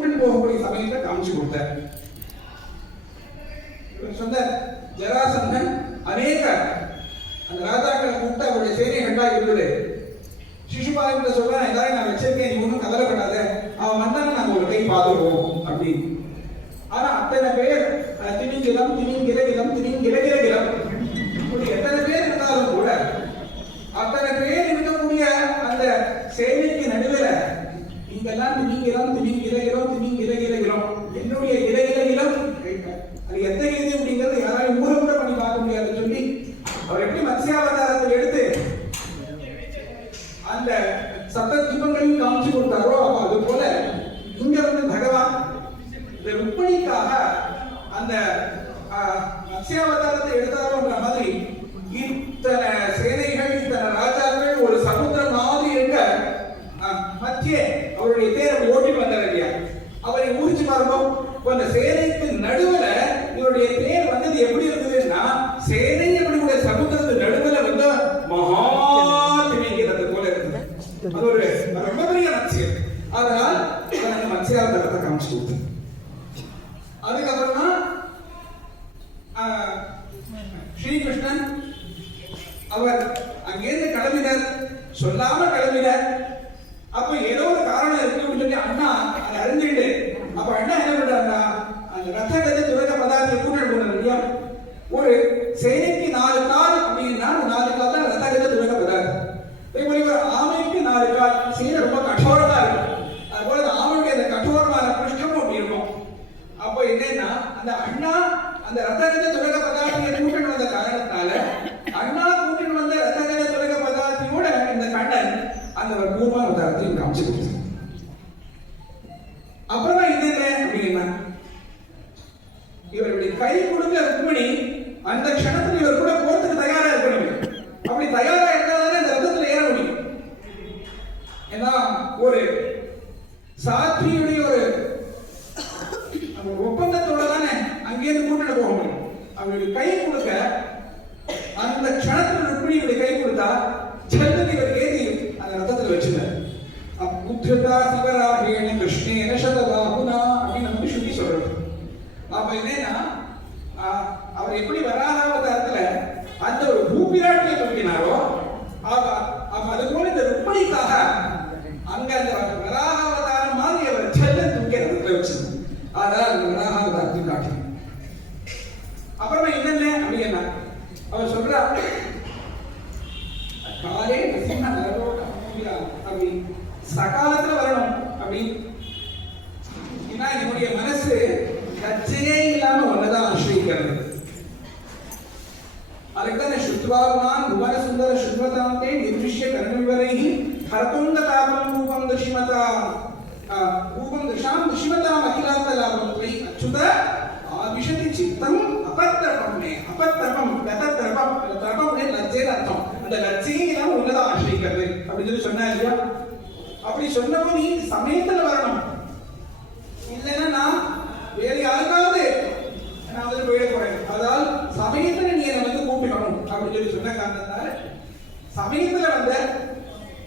போகக்கூடிய சமயத்தை காமிச்சு கொடுத்தார். சொன்ன ஜராசந்தன் அநேக அந்த ராஜாக்களை கூப்பிட்டு அவருடைய சேனைகள்லா இருந்தது. சிசுபாலன் சொல்றேன், எல்லாரும் நான் வச்சிருக்கேன், நீ ஒன்றும் கவலைப்படாத, அவன் வந்தாலும் நாங்கள் ஒரு கை பார்த்துருவோம் அப்படின்னு. ஆனா அத்தனை பேர் திமிங்கிலம் திமிங்கிலகிலம் திமிங்கிலகிலகிலம் எத்தனை பேர் இருந்தாலும் கூட அத்தனை பேர் இருக்கக்கூடிய அந்த சேனைக்கு நடுவில் நீங்கெல்லாம் திமிங்கிலம் திமிங்கிலகிலம் திமிங்கிலகிலகிலம் என்னுடைய இலகிலகிலம் அது எத்தனை இது அப்படிங்கிறது யாராலும் ஊரை கூட பண்ணி பார்க்க முடியாதுன்னு சொல்லி அவர் எப்படி மத்ஸ்யாவதாரத்தை எடுத்து அந்த சப்த தீபங்களையும் காமிச்சு கொடுத்தாரோ அது போல இங்க பகவான் இந்த ருக்மிணிக்காக அந்த மத்ஸ்யாவதாரத்தை எடுத்தாரோன்ற மாதிரி இத்தனை சேனைகள் இத்தனை ராஜாக்கள் ஒரு சமுத்திரம் மாதிரி இருக்க மத்தியே அவருடைய தேரை ஓட்டி வந்தார் இல்லையா, அவரை ஊறிச்சு பார்ப்போம். அந்த சேனைக்கு நடுவுல இவருடைய தேர் வந்தது எப்படி இருந்ததுன்னா சேனை எப்படி கூட சமுத்திரத்து நடுவுல வந்து மகா திமிங்கிலத்தை போல இருந்தது. அது ஒரு ரொம்ப பெரிய மத்ஸ்யம். அதனால் மத்ஸ்யாவதாரத்தை காமிச்சு கொடுத்தேன். அதுக்கப்புறமா ஸ்ரீகிருஷ்ணன் அவர் அங்கேருந்து கிளம்பினார், சொல்லாம கிளம்பினார். அப்ப ஏதோ ஒரு காரணம் இருக்கு அப்படின்னு சொல்லி அண்ணா அதை அறிஞ்சுட்டு அப்ப அண்ணா என்ன பண்றாருன்னா அந்த ரத்த கதை துறக்க பதார்த்தத்தை கூட்டிட்டு போனார் இல்லையா. ஒரு சேனைக்கு 4 கால் அப்படின்னா 4 கால் தான் ரத்த கதை துறக்க பதார்த்தம். அதே போல ஒரு ஆமைக்கு 4 கால், சேனை ரொம்ப கठोरமா இருக்கும். அதுபோல ஆமைக்கு அந்த கठोरமான புஷ்டமும் அப்படி இருக்கும். அப்ப என்னன்னா அந்த அண்ணா அந்த ரத்த கதை துறக்க பதார்த்தத்தை கூட்டிட்டு வந்த காரணத்தினால அண்ணா கூட்டிட்டு வந்த ரத்த கதை துறக்க பதார்த்தையோட இந்த கண்ணன் அந்த ஒரு பூர்வ அவதாரத்தையும் காமிச்சு கொடுத்தார். அப்புறமா இது என்ன அப்படின்னா இவருடைய கை கொடுக்க ருக்மிணி அந்த க்ஷணத்துல இவர் கூட போறதுக்கு தயாரா இருக்கணும். அப்படி தயாரா இருந்தாலும் இந்த ரத்தத்துல ஏற முடியும். ஏன்னா ஒரு சாத்ரியுடைய ஒரு ஒப்பந்தத்தோட தானே அங்கேயிருந்து கூட்டிட்டு போக முடியும். அவருடைய கை கொடுக்க அந்த க்ஷணத்துல ருக்மிணியுடைய கை கொடுத்தா ஜெகதி இவர் ஏறி அந்த ரத்தத்துல வச்சிருந்தார். அப்புத்ரதா சிவராகேண கிருஷ்ணேன சதபாகுனா அப்படின்னு நமக்கு சுத்தி சொல்றது. அப்ப என்னன்னா அவர் எப்படி வராகாவதாரத்துல அந்த ஒரு பூபிராட்டியை தூக்கினாரோ அப்ப அது போல இந்த ருக்மிணிக்காக அங்க அந்த வராகாவதாரம் மாதிரி அவர் செல்ல தூக்கி ரத்தத்துல வச்சிருந்தார். அதனால அந்த வராகாவதாரத்தை காட்டி அப்புறமா என்னென்ன அப்படின்னா அவர் சொல்றார், காலே நரசிம்ம நரலோக அமோகியா அப்படி சகாலத்துல வரணும் அப்படி. ஏன்னா என்னுடைய மனசு லட்சையே இல்லாம ஒன்னதான் ஆசிரியிக்கிறது. அதுக்குதான் சுத்வாகுமான் புவன சுந்தர சுத்வதாந்தே நிர்விஷ்ய கர்மவிவரைஹி ஹரதுங்க தாபம் ரூபம் தர்ஷிமதா ரூபம் தர்ஷாம் தர்ஷிமதாம் அகிலாந்த லாபம் த்வை அச்சுத ஆவிஷதி சித்தம் அபத்ரபம்னே அபத்ரபம் கதத்ரபம் திரபம்னே லட்சைன்னு அர்த்தம். அந்த லட்சையே இல்லாம ஒன்னதான் ஆசிரியிக்கிறது அப்படின்னு சொல்லி சொன்னா இல்லையா. அப்படி சொன்னவன் நீ சமயத்துல வரணும், இல்லைன்னா நான் வேற யாருக்காவது நான் வந்து போயிட போறேன். அதாவது சமயத்துல நீ என்னை வந்து கூப்பிடணும் அப்படின்னு சொல்லி சொன்ன காரணத்தால சமயத்துல வந்த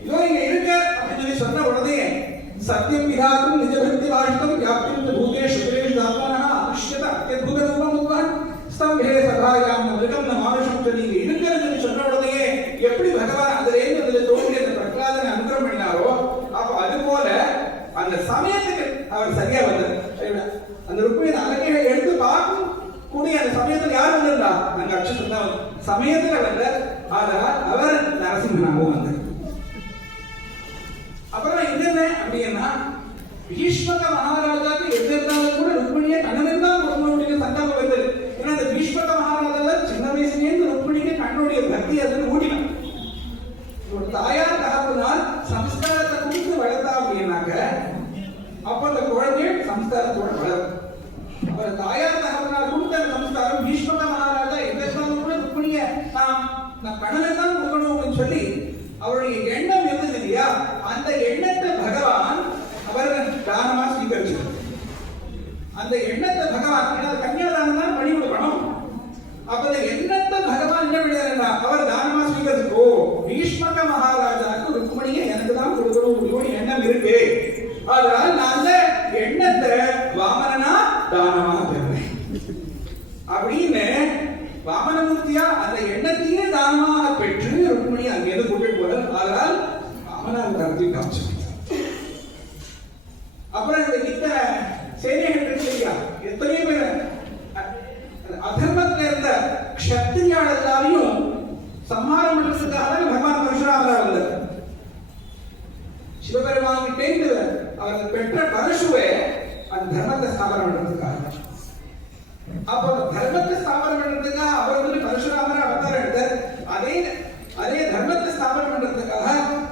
இதோ இங்க இருக்க அப்படின்னு சொல்லி சொன்ன உடனே சத்தியம் விதாக்கும் நிஜபக்தி வாஷ்டம் வியாப்திம் பூதேஷ் சுரேஷ் தாத்மனா அனுஷ்யத அத்யத்புத ரூபம் உத்வஹன் ஸ்தம்பே சதாயாம் மிருகம் ந மானுஷம் சொல்லி இருக்கிறது சொன்ன உடனே எப்படி பகவான் அதில் தோன்றி அந்த பிரகலாதனை அனுகிரகம் பண்ணினாரோ அப்ப அது போல அந்த சமயத்துக்கு அவர் சரியா வந்தார். அந்த ருக்மிணி அழகை எடுத்து பார்க்கும் கூடிய அந்த சமயத்தில் யார் வந்திருந்தா அந்த அக்ஷன் தான் சமயத்துல வந்தார். அதனால் அவர் நரசிம்மனாகவும் வந்தார். அப்புறம் என்னென்ன அப்படின்னா பீஷ்மக மகாராஜாக்கு எதிர்த்தாலும் கூட ருக்மிணியை கண்ணன் தான் கொடுக்கணும் சங்கல்பம் வந்தது. ஏன்னா அந்த பீஷ்மக மகாராஜா சின்ன வயசுலேருந்து ருக்மிணிக்கு கண்ணுடைய பக்தி அதுன்னு ஊட்டினான். ஒரு தாயார் தகப்பனால் சம்ஸ்காரத்தை கொடுத்து வளர்த்தா அப்படின்னாக்க அப்ப அந்த குழந்தை சம்ஸ்காரத்தோட வளரும். அவர் தாயார் தகப்பனால் கொடுத்த சம்ஸ்காரம் பீஷ்மக மகாராஜா எதிர்த்தாலும் கூட ருக்மிணியை நான் கண்ணனை தான் கொடுக்கணும் அப்படின்னு சொல்லி அவருடைய எண்ணம் இருந்தது இல்லையா. அந்த எண்ணத்தை பகவான் அவர் தானமா ஸ்வீகரிச்சார். அந்த எண்ணத்தை பகவான் கன்னியாதானம் தான் பண்ணி கொடுக்கணும். அப்ப அந்த எண்ணத்தை பகவான் என்ன விடுறாருன்னா அவர் தானமா ஸ்வீகரிச்சு ஓ பீஷ்மக மகாராஜாவுக்கு ருக்மிணியை எனக்கு தான் கொடுக்கணும் எண்ணம் இருக்கு. அதனால நான் அந்த எண்ணத்தை ராமாவதாரத்தையும் காமிச்சு. அப்புறம் இத்தனை சேனைகள் இருக்கு இல்லையா, எத்தனையோ பேர் அதர்மத்தில் இருந்த க்ஷத்திரியால் எல்லாரையும் சம்ஹாரம் பண்றதுக்காக பகவான் பரசுராமர் வந்தார். சிவபெருமான் கிட்டே அவர் பெற்ற பரசுவை அந்த தர்மத்தை ஸ்தாபனம் பண்றதுக்காக. அப்போ தர்மத்தை ஸ்தாபனம் பண்றதுக்காக அவர் வந்து பரசுராமர் அவதாரம் எடுத்தார். அதே தர்மத்தை ஸ்தாபனம் பண்றதுக்காக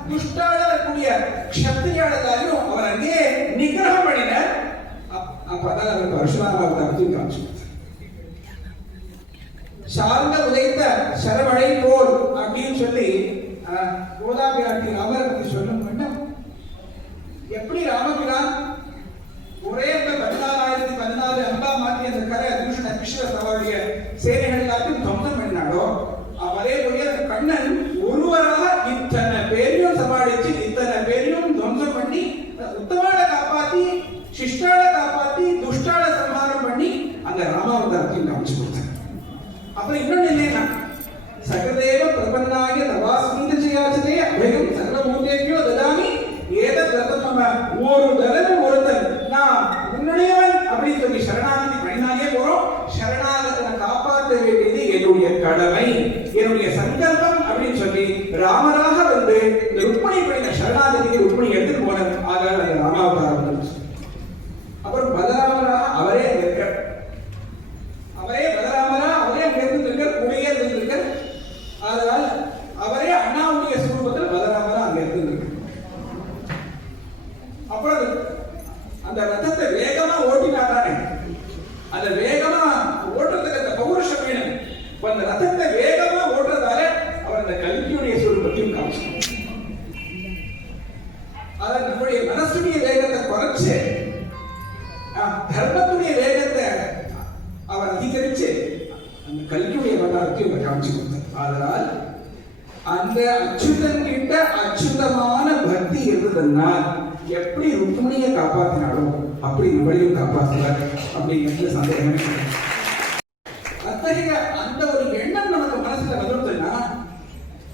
துஷ்டால இருக்கக்கூடிய க்ஷத்திரியால் எல்லாரையும் அவர் அங்கே நிகிரகம் பண்ணினார். அப்பதான் அவர் பரசுராம அவதாரத்தையும் காமிச்சு. சார்ந்த உதைத்த சரவழை போல் அப்படின்னு சொல்லி கோதாபிராட்டி ராமரை பத்தி சொல்லும் வேண்டும். எப்படி ராமபிரான் ஒரே 14,014 அம்பா மாற்றி அந்த கரை தூஷண கிருஷ்ணர் அவருடைய சேனைகள் எல்லாத்தையும் துவம்சம் பண்ணினாடோ, அதே போல கண்ணன் ஒருவராக இத்தனை பேரையும் சமாளிச்சு இத்தனை பேரையும் துவம்சம் பண்ணி உத்தமால காப்பாத்தி சிஷ்டால காப்பாத்தி துஷ்டால சம்ஹாரம் பண்ணி அந்த ராமாவதாரத்தையும் காமிச்சு கொடுத்தார். அப்புறம் இன்னொன்னு இல்லையா, சகதேவ பிரபன்னாய தவாஸ்மிந்த ஜெயாச்சதே அபயம் சகலபூதேபியோ ததாமி ஏதத் ரத்தம. ஒரு தடவை ஒருத்தன் நான் உன்னுடையவன் அப்படின்னு சொல்லி சரணாகதி பண்ணினாலே போறோம். சரணாகத்தை காப்பாற்ற வேண்டியது என்னுடைய கடமை, என்னுடைய சங்கல்பம் அப்படின்னு சொல்லி ராமராக வந்து இந்த ருக்மணி பண்ணின சரணாகதியை ருக்மணி எடுத்துட்டு போனார். ஆக அந்த ராமாவதாரம். அப்புறம் பலராமராக அவரே இருக்கார். அவரே பலராமரா அவரே அங்க இருந்திருக்கார், கூடயே இருந்திருக்கார். அதனால் அவரே அண்ணாவுடைய சுரூபத்தில் பலராமரா அங்க இருந்திருக்கார். அப்புறம் அந்த ரதத்தை வேகமா ஓட்டினாதானே, அந்த வேகமா ஓட்டுறதுக்கு அந்த பௌருஷம் வேணும். அந்த ரதத்தை வேகமா ஓட்டுறதால அவர் அந்த கல்வியுடைய சுரூபத்தையும் காமிச்சார். அதான் நம்முடைய மனசுடைய வேகத்தை குறைச்சு தர்மத்துடைய வேகத்தை அவர் அதிகரிச்சு அந்த கல்வியுடைய அவதாரத்தையும் அவர் காமிச்சு கொடுத்தார். அதனால் அந்த அச்சுதன் கிட்ட அச்சுதமான பக்தி இருந்ததுன்னா எப்படி ருக்மிணியை காப்பாற்றினாலும் அப்படி நம்மளையும் காப்பாற்றுவார் அப்படிங்கிறது சந்தேகமே. அத்தகைய அந்த ஒரு எண்ணம் நமக்கு மனசுல வந்துருச்சுன்னா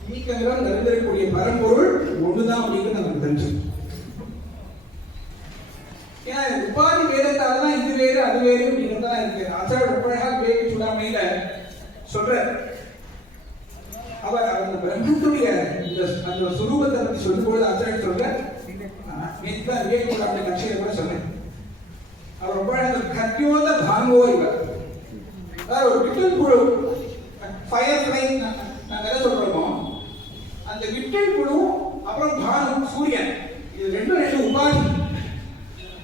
நீக்கங்களும் நிறைந்திருக்கக்கூடிய பரம்பொருள் ஒண்ணுதான் அப்படிங்கிறது நமக்கு தெரிஞ்சு. ஏன்னா உபாதி வேதத்தால்தான் இது வேறு அது வேறு அப்படிங்கிறதெல்லாம் இருக்கு. ஆச்சார உபழகா வேக சுடாமையில சொல்ற அவர் அந்த பிரம்மத்துடைய அந்த சுரூபத்தை பற்றி சொல்லும்போது ஆச்சாரியர் சொல்ற சொன்னேன். அவர் ரொம்ப கத்தியோத பாங்கோ இவர் ஒரு விட்டல் குழு ஃபயர் ஃப்ளை நாங்க என்ன சொல்றோமோ அந்த விட்டல் குழு அப்புறம் பானு சூரியன் இது ரெண்டு உபாதி.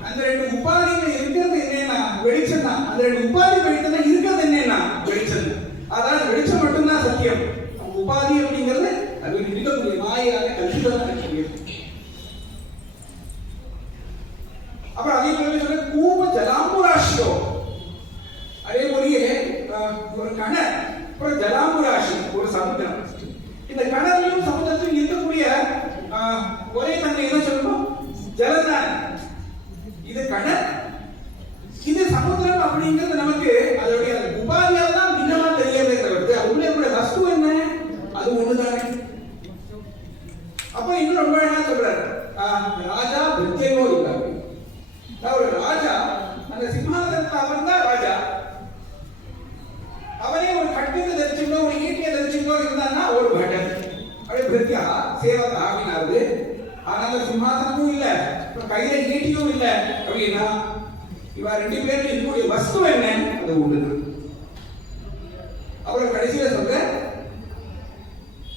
அந்த ரெண்டு உபாதிகள் இருக்கிறது என்னன்னா வெளிச்சம் தான். அந்த ரெண்டு உபாதி வெளிச்சம் இருக்கிறது என்னன்னா வெளிச்சம். அதாவது வெளிச்சம் மட்டும்தான் சத்தியம். உபாதி அப்படிங்கிறது அது இருக்கக்கூடிய மாயான கல்விதான் இருக்கக்கூடியது. அப்புறம் அதே போல சொல்ல கூப ஜலாம்புராஷியோ, அதே போலயே ஒரு கடல் அப்புறம் ஜலாம்புராஷி ஒரு சமுத்திரம். இந்த கடலையும் சமுத்திரத்திலும் இருக்கக்கூடிய ஒரே தன்மை என்ன சொல்லணும், ஜலதான். இது கடல் இது சமுத்திரம் அப்படிங்கிறது நமக்கு அதோடைய உபாதியால் தான் பின்னமா தெரியறதே தவிர்த்து உள்ளே கூட வஸ்து என்ன அது ஒண்ணுதானே. அப்ப இன்னும் ரொம்ப என்ன சொல்றாரு, ராஜா பிரத்யேகோ இல்லை. ஒரு ராஜா அந்த சிம்மாசனத்தில் அமர்ந்தா ராஜா அவரே ஒரு கட்டியத்தை தரிச்சுக்கோ ஒரு ஈட்டியை தரிச்சுக்கோ இருந்தான்னா ஒரு பட்டன் அப்படியே பிரத்யா சேவக ஆகினாரு. ஆனா அந்த சிம்மாசனமும் இல்ல கையில ஈட்டியும் இல்ல அப்படின்னா இவ ரெண்டு பேரும் இருக்கக்கூடிய வஸ்து என்ன அது ஒண்ணுதான். அப்புறம் கடைசியில சொல்ற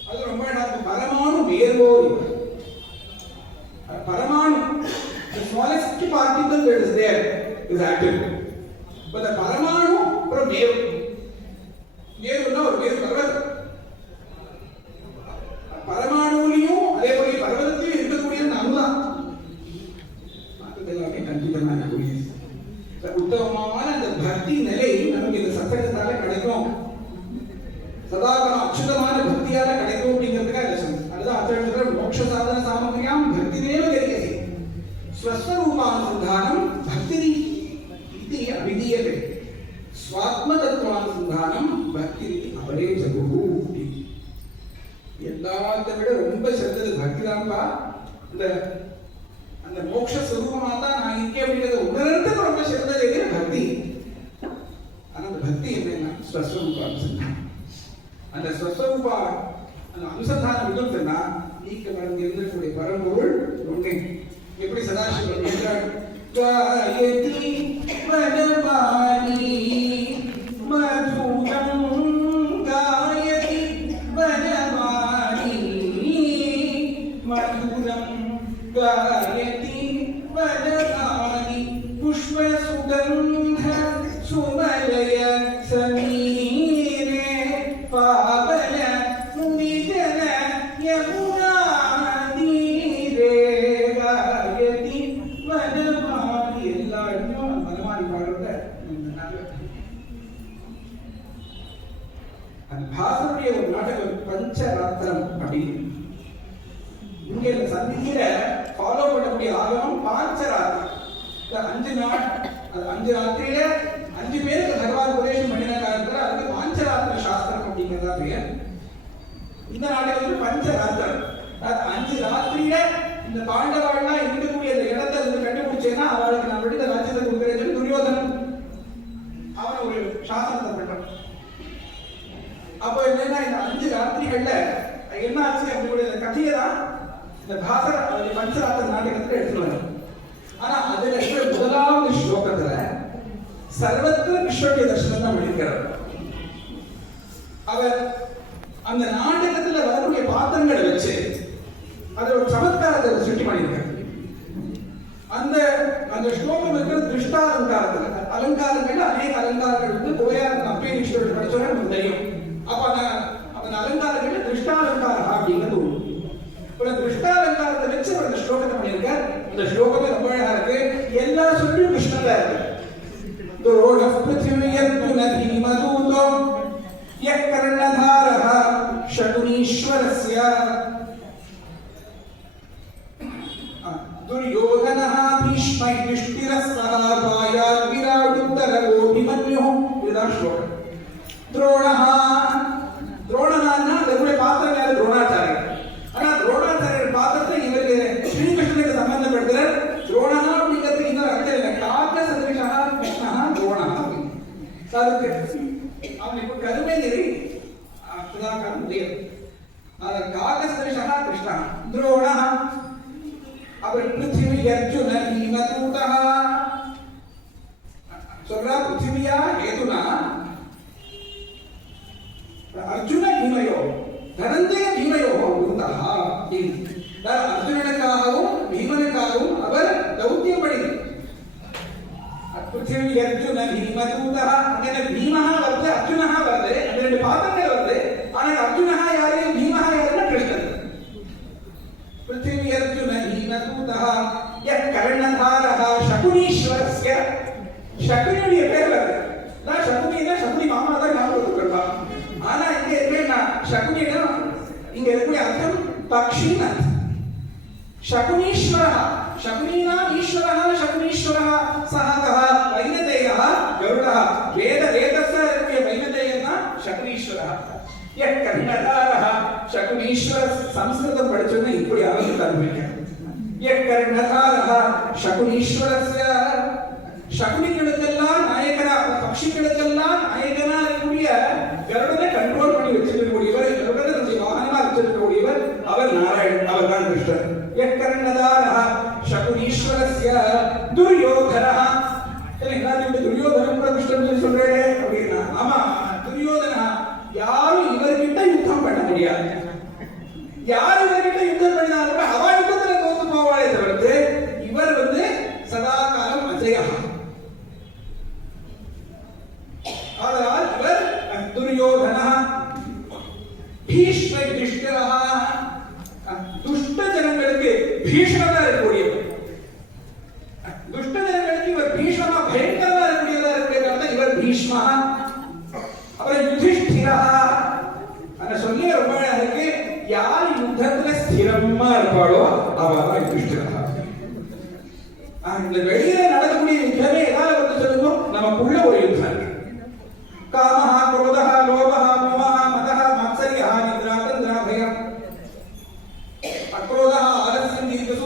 அது ரொம்ப பரமாணு வேர்வோ பரமாணு the smallest particle that is there is atom. But the paramanu from wave na or wave parvat paramanuliyum adhe poli parvatathiyum irukkudiya nanuda adellame kandidanna nakuriye uttamamana and bhakti nilai namakku indha satsangataala kadaikum sadakama achyutamana bhaktiyala kadaikum அப்படிங்கிறதுக்காக லட்சம். அதுதான் ஆச்சாரியர் மோட்ச சாதன சாமகிரியாம் பக்தி தேவ கரியசி ஸ்வஸ்வரூபானுசந்தானம் பக்தி இது அபிதீயதே ஸ்வாத்ம தத்துவானுசந்தானம் பக்தி அவரே ஜகுரு. எல்லாத்தை விட ரொம்ப சிறந்தது பக்தி தான்பா. இந்த அந்த மோட்ச சுரூபமா தான் நான் இருக்கேன் அப்படிங்கிறத உணர்றதுக்கு ரொம்ப சிறந்தது எது? பக்தி. ஆனா அந்த பக்தி என்னன்னா ஸ்வஸ்வரூப அனுசந்தானம். அந்த ஸ்வஸ்வரூபா அந்த அனுசந்தானம் விழுந்துன்னா நீக்க மறந்து இருந்திருக்கக்கூடிய பரம்பொருள் ஒன்றே. எப்படி சதாசிவம் என்றால் காயத்ரி வனமாலி மதுரம் காயத்ரி வனமாலி மதுரம் காயத்ரி வனமாலி புஷ்ப சுகந்த சுமலய சமீரே பாவன முனிஜன யமுனா நீரே காயத்ரி வனமாலி. எல்லா இடமும் வனமாலி பாடுறத அந்த பாசனுடைய ஒரு நாடகம் பஞ்சராத்திரம் அப்படின்னு இங்க சந்திக்கிற ஃபாலோ பண்ணக்கூடிய ஆகமம் பாஞ்சராத்திரம். 5 நாள், அது 5 ராத்திரியில 5 பேருக்கு பகவான் உபதேசம் பண்ணின காலத்துல அதுக்கு பாஞ்சராத்திர சாஸ்திரம் அப்படிங்கிறதா பெயர். இந்த நாடகம் பஞ்சராத்திரம். 5 ராத்திரியில இந்த பாண்டவாள்லாம் இருக்கக்கூடிய அந்த இடத்தை வந்து கண்டுபிடிச்சேன்னா அவளுக்கு நான் விடுத்த ராஜ்யத்தை கொடுக்குறேன்னு சொல்லி துரியோதனன் அவன் ஒரு சாசனத்தை பண்றான். அப்போ என்னன்னா இந்த 5 ராத்திரிகள்ல என்ன ஆச்சு அப்படிங்கிற கதையை தான் இந்த பாசர பஞ்சராத்திர நாடகத்துல எடுத்துருவாங்க. ஆனா அதுல இருக்கிற முதலாவது ஸ்லோகத்துல சர்வத்திர விஸ்வடைய தர்சனம் தான் பண்ணிருக்கிறார். அவர் அந்த நாடகத்துல வரக்கூடிய பாத்திரங்களை வச்சு அதை ஒரு சமத்காரத்தை சுட்டி பண்ணியிருக்கார். அந்த அந்த ஸ்லோகம் இருக்கிற திருஷ்டாலங்காரத்துல அலங்காரங்கள் அநேக அலங்காரங்கள் வந்து கோயார் அப்பே ஈஸ்வரர் படிச்சோட நமக்கு தெரியும். அப்ப அந்த அலங்காரங்கள் திருஷ்டாலங்காரம் அப்படிங்கிறது உண்டு. திருஷ்டாலங்காரத்தை வச்சு அவர் இந்த ஸ்லோகத்தை பண்ணியிருக்கார். இந்த ஸ்லோகமே ரொம்ப அழகா இருக்கு. எல்லா சொல்லியும் கிருஷ்ணன் தான் இருக்கு. துரோண பிருத்திவியர்ஜுன பீமதூதோ யக்கர்ணதாரஹ சகுனீஸ்வரஸ்ய துர்யோதனஹ பீஷ்ம யுஷ்டிரஸ்ஸஹ பாயாத் விராடுத்தரகோபிமன்யுஹ. இதுதான் ஸ்லோகம். துரோணனா அதனுடைய பாத்திரம் யாரு? துரோணாச்சாரியர். ஆனா துரோணாச்சாரியர் பாத்திரத்தை இவருக்கு ஸ்ரீகிருஷ்ணனுக்கு சம்பந்தப்படுத்துறார். துரோணா அப்படிங்கிறதுக்கு இன்னொரு அர்த்தம் இல்லை. காக்க சதிருஷா கிருஷ்ணா துரோணா. அதுக்கு அவன் இப்ப கருமேந்திரி சுதாகரம் முடியாது. காக்க சதிருஷா கிருஷ்ணா துரோணா. அவர் பிருத்திவி அர்ஜுன பீமதூதா சொல்றா. பிருத்திவியா ஏதுனா அர்ஜுன பீமயோ தனந்தய பீமயோ இருந்தா. அர்ஜுனனுக்காகவும் பீமனுக்காகவும் அவர் தௌத்தியம் பண்ணினார். பிருத்திவி அர்ஜுன பீமதூதா. அங்கே பீமஹா வருது, அர்ஜுனஹா வருது. அந்த 2 பாத்திரங்கள் வருது. ஆனா அர்ஜுனஹா யாரு, பீமஹா யாருன்னா கிருஷ்ணன். பிருத்திவி அர்ஜுன பீமதூதா யக்கர்ணதாரஹ சகுனீஸ்வரஸ்ய. சகுனியுடைய பேர் வருது. நான் சகுனினா சகுனி மாமா தான் ஞாபகம் கொள்வான். ஆனா இங்க என்ன சகுனினா இங்க இருக்கக்கூடிய அர்த்தம் பக்ஷினா. சகுனீஸ்வரஹ சகுனீனா ஈஸ்வரஹ சகுனீஸ்வரஹ சஹகஹ வைனதேயஹ கருடஹ. வேதஸ்ய இருக்கக்கூடிய வைனதேயனா சகுனீஸ்வரஹ. யக்கர்ணதாரஹ சகுனீஸ்வர. சம்ஸ்கிருதம் படிச்சோன்னா இப்படி அர்த்தம் தருவீங்க. யக்கர்ணதாரஹ சகுனீஸ்வரஸ்ய. சகுனிகளுக்கெல்லாம் நாயகனா, பட்சிகளுக்கெல்லாம் நாயகனா இருக்கக்கூடிய கருடனை கண்ட்ரோல் பண்ணி வச்சிருக்கக்கூடியவர், கருடனை தன்னுடைய வாகனமா வச்சிருக்கக்கூடியவர் அவர் நாராயணன். அவர் தான் கிருஷ்ணன். யக்கர்ணதாரஹ சகுனீஸ்வரஸ்ய துரியோதனஹ. எல்லாத்தையும் துரியோதனன் கூட கிருஷ்ணன் சொல்றேன் அப்படின்னா ஆமா. துரியோதனா யாரும் இவர்கிட்ட யுத்தம் பண்ண முடியாது. யார் இவர்கிட்ட யுத்தம் பண்ணினாலும் கூட அவ யுத்தத்துல தோத்து போவாளே தவிர்த்து இவர் வந்து சதா காலம் அஜயா. ஆதலால் இவர் துரியோதனஹ பீஷ்ம யுஷ்டிரஹ. துஷ்ட ஜனங்களுக்கு பீஷ்மனா இருக்கக்கூடியவர். துஷ்ட ஜனங்களுக்கு இவர் பீஷ்மமா பயங்கரமா இருக்கக்கூடியதா இவர் பீஷ்மா. அப்புறம் யுதிஷ்டிரஹ. அந்த சொல்லி ரொம்ப இருக்கு. யார் யுத்தத்துல ஸ்திரமா இருப்பாளோ அவதான் யுதிஷ்டிரஹ. இந்த வெளியில நடக்கக்கூடிய யுத்தமே ஏதாவது வந்து சொல்லுவோம் நமக்குள்ள ஒரு யுத்தம் இருக்கு. காமஹ குரோதஹ லோபஹ மோஹஹ மதஹ மத்சரியஹ நித்ரா தந்திரா பயம். அக்ரோதஹ ஆலஸ்யம் தீர்க்கசு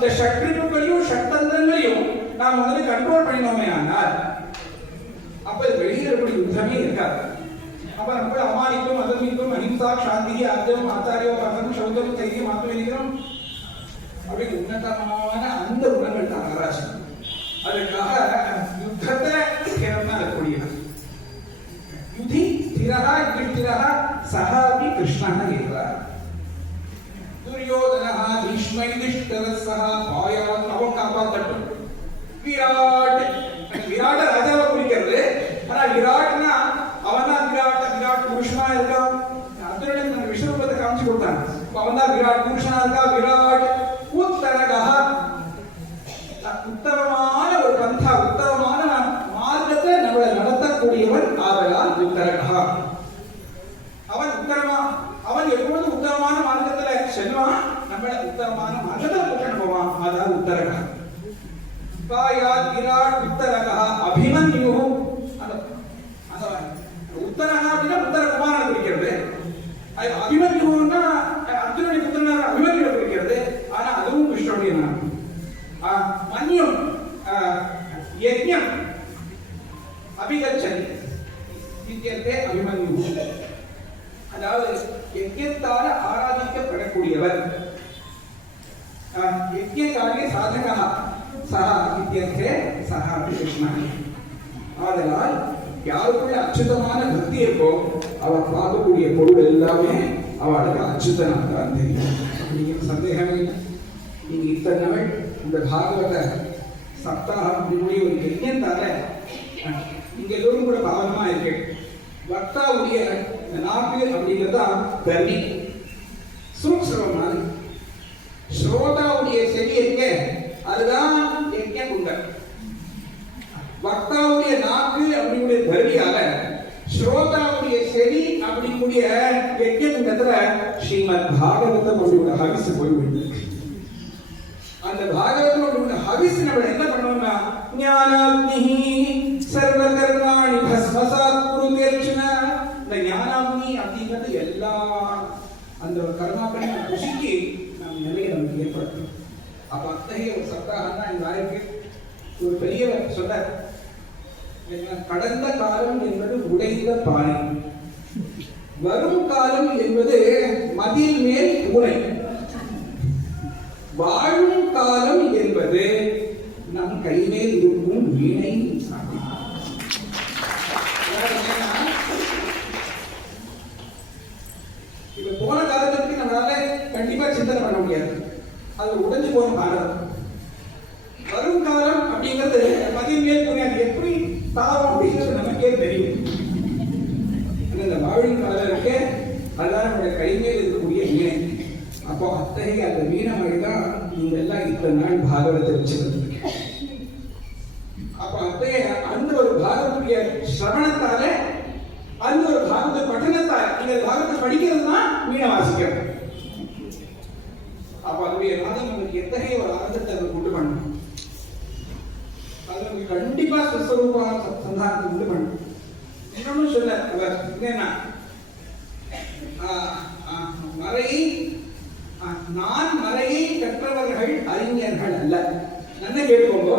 இந்த ஷட்ரிப்புகளையும் ஷட்தந்திரங்களையும் நாம் வந்து கண்ட்ரோல் பண்ணினோமே ஆனால் அப்ப வெளியில இருக்கக்கூடிய யுத்தமே இருக்காது. அப்ப நம்ம அமானிக்கும் அதமிக்கும் அஹிம்சா சாந்தி ஆர்ஜவம் ஆச்சாரியம் பரதம் சௌதம் தைரியம் ஆத்மவினிகரம் அப்படி உன்னதமான அந்த குணங்கள் தான் ஆராய்ச்சி. அதுக்காக யுத்தத்தை திறனா இருக்கக்கூடியது. யுதி ஸ்திரஹா யுதிஷ்டிரஹா சஹாபி கிருஷ்ணஹ ஏவ துரியோதனஹ பீஷ்ம யுதிஷ்டிரஸ்ஸஹ பாயாத் அவன் காப்பாத்தட்டும். விராட் விராட ராஜாவை குறிக்கிறது. ஆனா விராட்னா அவன் தான் விராட் புருஷனா இருக்கான். அர்ஜுனனுக்கு விஸ்வரூபத்தை காமிச்சு கொடுத்தாங்க. அவன் தான் விராட் புருஷனா இருக்கா. விராட் உத்தரகஹ உத்தமமான ஒரு பந்தா உத்தமமான மார்க்கத்தை நம்மளை நடத்தக்கூடியவன் ஆதலால் உத்தரகஹ. அவன் அவன் எப்பொழுது உத்தமமான மார்க்கத்துல செல்வான், நம்மள உத்தமமான மார்க்கத்தை கூட்டணும் போவான். அதாவது உத்தரகஹ. காயாத் விராட் உத்தரகஹ அபிமன்யு. அந்த உத்தரகா அப்படின்னா உத்தர குமாரனை குறிக்கிறது. அபிமன்யுன்னா அர்ஜுனனுடைய புத்திரனான அபிமன்யுவை குறிக்கிறது. ஆனா அதுவும் கிருஷ்ணனுடைய நாமம். மன்யம் யஜ்ஞம் அபிகச்சதி இத்தியர்த்தே அபிமன்யு. அதாவது யஜ்ஞத்தால ஆராதிக்கப்படக்கூடியவர். யஜ்ஞகாரிய சாதகா சஹா இத்தியர்த்தே சஹா கிருஷ்ணா. ஆதலால் யாருக்குள்ள அச்சுதமான பக்தி இருக்கோ அவர் பார்க்கக்கூடிய பொருள் எல்லாமே அவளுக்கு அச்சுதனாக தான் தெரியும். அப்படிங்கிற சந்தேகமே இல்லை. நீங்க இத்தனை நாள் இந்த பாகவத சப்தாகம் அப்படினுடைய ஒரு யஜ்ஞத்தால இங்க எல்லோரும் கூட பாவனமா இருக்கு. வக்தாவுடைய நாக்கு அப்படிங்கிறதா தர்மி சூக்ஷ்மமான ஸ்ரோதாவுடைய செவி இருக்க அதுதான் யஜ்ஞ குண்டம். வக்தாவுடைய நாக்கு அப்படிங்கிற தர்மியால ஸ்ரோதாவுடைய செவி அப்படிங்கூடிய யஜ்ஞ குண்டத்துல ஸ்ரீமத் பாகவதம் அப்படியோட ஹவிஸ் போய்விட்டு அந்த பாகவதோட ஹவிஸ் நம்ம என்ன பண்ணுவோம்னா ஞானாக்னி சர்வ கர்மாணி பஸ்மசாத் குருதே அர்ஜுன. இந்த ஞானாக்னி அப்படிங்கிறது எல்லா அந்த கர்மாக்களை குஷிக்கு நாம் நிறைய நமக்கு ஏற்படுத்தும். அப்ப அத்தகைய ஒரு சப்தாகம் தான் இந்த ஆய்வுக்கு ஒரு பெரியவர் சொன்னார். கடந்த காலம் என்பது உடைந்த பானை, வரும் காலம் என்பது மதில் மேல் பூனை, வாழும் காலம் என்பது நம் கைமேல் இருக்கும் வீணை. இப்ப போன காலத்துக்கு நம்மளால கண்டிப்பா சிந்தனை பண்ண முடியாது. அது உடைஞ்சு போன காலம். வரும் காலம் அப்படிங்கிறது மதில் மேல் பூனை. அது எப்படி தாவும் அப்படிங்கிறது நமக்கே தெரியும். இந்த வாழும் காலம் இருக்க அதுதான் நம்மளுடைய கைமேல் இருக்கக்கூடிய வீணை. அப்போ அத்தகைய அந்த வீணமழை தான் நீங்க எல்லாம் இத்தனை நாள் பாகவத்தை வச்சுக்கிறது. அப்ப அத்தகைய அந்த ஒரு பாகவத்துடைய சிரவணத்தால அந்த ஒரு பாகவத பட்டணத்தால நீங்க பாகவத்தை படிக்கிறது தான் வீணை வாசிக்கிறது. அப்ப அதுவே நாதம் நமக்கு எத்தகைய ஒரு ஆனந்தத்தை அதை கொண்டு பண்ணணும். அது நமக்கு கண்டிப்பா ஸ்வஸ்வரூபமான சந்தானத்தை உண்டு பண்ணும். இன்னொன்னு சொல்ல அவர் என்னன்னா மறையை நான் மறையை கற்றவர்கள் அறிஞர்கள் அல்ல. என்ன கேட்டுக்கோங்க,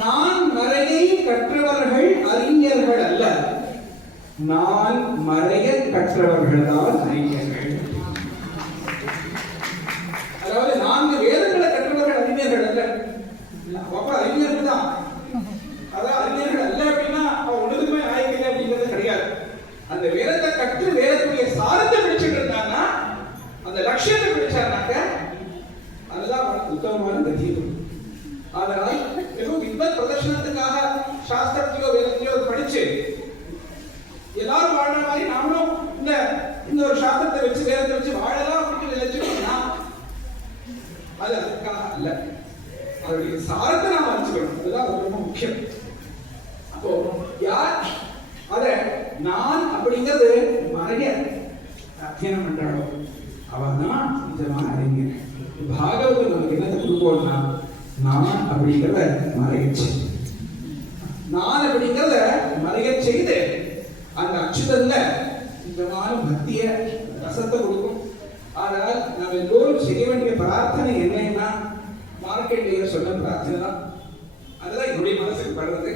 நான் மறையை கற்றவர்கள் அறிஞர்கள் அல்ல, நான் மறைய கற்றவர்கள் தான் அறிஞர்கள். அதாவது 4 வேதங்களை கற்றவர்கள் அறிஞர்கள் அல்ல. அப்ப அறிஞர்கள் தான். அதாவது அறிஞர்கள் அல்ல அப்படின்னா ஒன்றுக்குமே நாயக்கில்லை அப்படிங்கிறது கிடையாது. அந்த வேதத்தை கற்று வேதத்துடைய சாரத்தை பிடிச்சிட்டு இருந்தாங்கன்னா அந்த லட்சியத்தை பிடிச்சாருனாக்க அதுதான் உத்தமமான கதியம். அதனால் வெறும் வித்வத் பிரதர்ஷனத்துக்காக சாஸ்திரத்தையோ வேதத்தையோ படிச்சு எல்லாரும் வாழ்ற மாதிரி நாமளும் இந்த ஒரு சாஸ்திரத்தை வச்சு வேதத்தை வச்சு வாழலாம் அப்படின்னு நினைச்சோம்னா அது அதுக்காக அல்ல. அதனுடைய சாரத்தை நாம் அறிஞ்சுக்கணும். அதுதான் ரொம்ப முக்கியம். அப்போ யார் அத நான் அப்படிங்கிறது மறைய அத்தியனம் பண்றாளோ அவன் தான் நிஜமான அறிஞர். பாகவதம் நமக்கு என்னத்தை கொடுப்போம்னா நான் அப்படிங்கிறத மறையச்சு, நான் அப்படிங்கிறத மறைய செய்து அந்த அச்சுதல்ல நிஜமான பக்திய ரசத்தை கொடுக்கும். ஆனால் நாம் எல்லோரும் செய்ய வேண்டிய பிரார்த்தனை என்னன்னா மார்க்கெட்டையர் சொன்ன பிரார்த்தனை தான். அதுதான் என்னுடைய மனசுக்கு படுறது.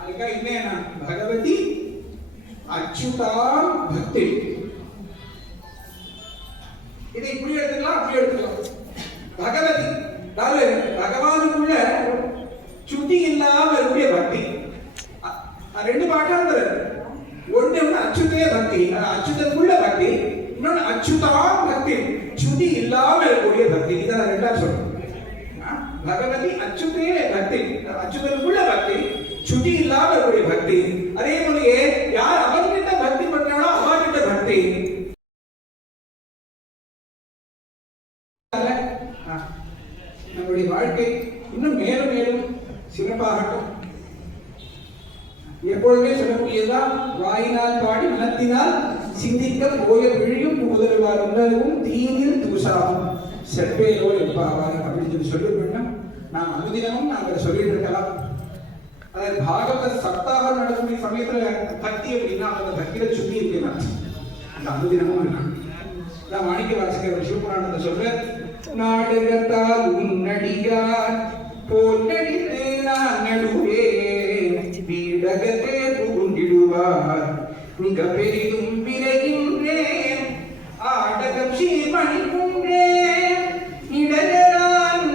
அதுக்காக என்ன பகவதி அச்சுதான் பக்தி. இதை இப்படி எடுத்துக்கலாம், அப்படி எடுத்துக்கலாம். பகவதி அதாவது பகவானுக்குள்ள சுத்தி இல்லாம இருக்கக்கூடிய பக்தி. ரெண்டு பாட்டாந்தர். ஒண்ணு அச்சுதே பக்தி, அச்சுதனுக்குள்ள பக்தி. இன்னொன்னு அச்சுதான் பக்தி, சுத்தி இல்லாம இருக்கக்கூடிய பக்தி. இதை நான் ரெண்டா சொல்றேன். பகவதி அச்சுதே பக்தி, அச்சுதனுக்குள்ள பக்தி, சுத்தி இல்லாம இருக்கக்கூடிய பக்தி. அதே போலயே யார் அவன்கிட்ட பக்தி பண்றானோ அவன்கிட்ட பக்தி. நம்முடைய வாழ்க்கை இன்னும் மேலும் மேலும் சிறப்பாகட்டும். எப்பொழுதுமே சொல்லக்கூடியதுதான், வாயினால் பாடி மனத்தினால் சிந்திக்க போய விழியும் முதல்வார் உணர்வும் தீயில் தூசாகும் செப்பேலோ எப்பாவார் அப்படின்னு சொல்லிருக்கோம். நாம் அனுதினமும் நாங்கள் சொல்லிட்டு இருக்கலாம். அதாவது பாகவத சப்தாகம் நடக்கக்கூடிய சமயத்துல பக்தி அப்படின்னா அந்த பக்தியில சுத்தி இருக்கிறான். அந்த அனுதினமும் இருக்கான். மாணிக்க வாசகர் சிவபுராணத்தை சொல்ற, நாடகத்தால் உன்னடியார் போல் நடித்து நான் நடுவே வீடகத்தே புகுந்திடுவார் மிக பெரிதும் விரைகின்றேன் ஆடகம் சீர்மணிக்குன்றேன் இடரான்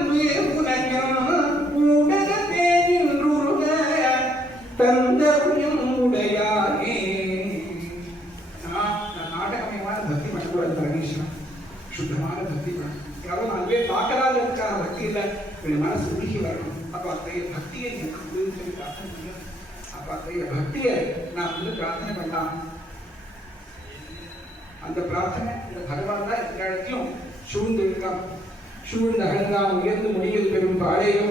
உலகம் ஊடகத்தே நின்றுருக தந்தருயும் உடையானே. நாடகமயமான பக்தி மட்டும் பரமேஸ்வரன் சுத்தமான பக்தி பண்ணணும். யாரும் அதுவே பார்க்கலாத இருக்கான பக்தி இல்லை, என் மனசு உருகி வரணும். அப்போ அத்தகைய பக்தியை எனக்கு சொல்லி பிரார்த்தனை பண்ண. அப்போ அத்தகைய பக்தியை நான் பிரார்த்தனை பண்ணலாம். அந்த பிரார்த்தனை இந்த பகவான் தான் எல்லா இடத்தையும் சூழ்ந்து இருக்கான். சூழ்ந்த அகழ்ந்தான் உயர்ந்து முடிவில் பெரும் பாடையோ,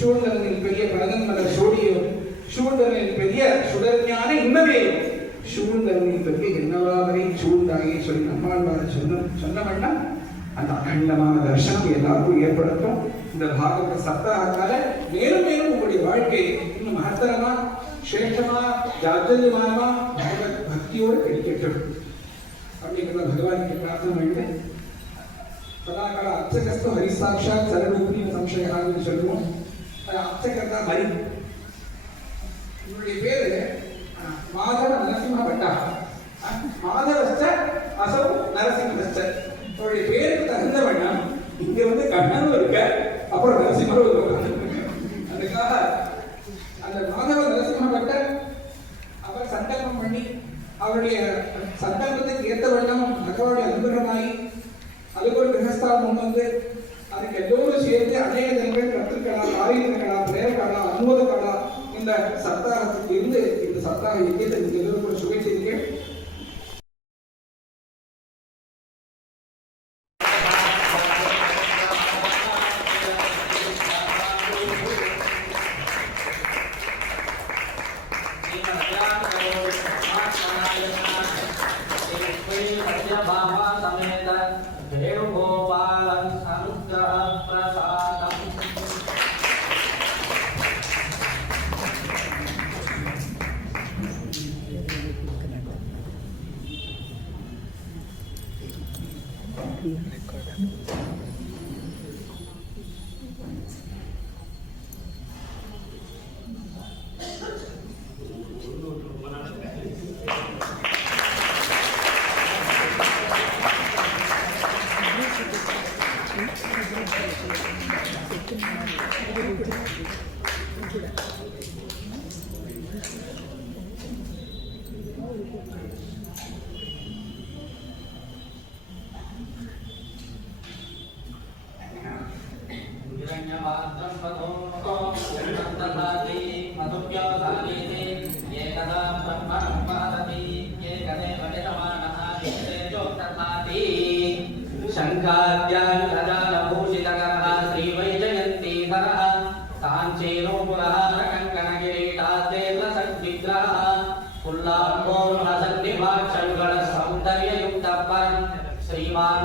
சூழ்ந்தனில் பெரிய பரதன் மலர் சோடியோ, சூழ்ந்தனில் பெரிய சுடர்ஞான இன்னவையோ, சூழ்ந்தனில் பெரிய என்னவாவரை சூழ்ந்தாயே சொல்லி நம்மாழ்வாரை சொன்ன வண்ணம் அந்த அகண்டமான தர்சனம் எல்லாருக்கும் ஏற்படுத்தும். இந்த பாகவத சப்தாகத்தால மேலும் மேலும் உங்களுடைய வாழ்க்கை இன்னும் மகத்தரமா சிரேஷ்டமா ஜாஜல்யமானமா பகவத் பக்தியோடு கிடைக்கட்டும் அப்படிங்கிறத பகவானுக்கு பிரார்த்தனை பண்ணிட்டு, சதாகால அர்ச்சகஸ்து ஹரிசாட்சாத் சரரூபி சம்சயான்னு சொல்லுவோம். அர்ச்சகர் தான் ஹரி. உங்களுடைய பேரு மாதவ நரசிம்ம பட்டா. மாதவஸ்ட அசௌ நரசிம்மஸ்ட. அவருடைய பேருக்கு தகுந்த வண்ணம் இங்க வந்து கண்ணனும் இருக்க, அப்புறம் நரசிம்மரும் இருக்க. அதுக்காக அந்த மாதவ நரசிம்ம பட்டர் அவர் சங்கல்பம் பண்ணி அவருடைய சங்கல்பத்துக்கு ஏற்ற வண்ணம் பகவானுடைய அனுகிரகமாகி அதுக்கு ஒரு கிரகஸ்தானம் வந்து அதுக்கு எல்லோரும் சேர்ந்து அநேக ஜனங்கள் கற்றுக்களா, ஆயுதங்களா, பிரேரங்களா, அனுமதங்களா இந்த சப்தாகத்துக்கு இருந்து இந்த சப்தாக இயக்கத்தை எல்லோருக்கும் சுவை செய்தீர்கள். श्रीमान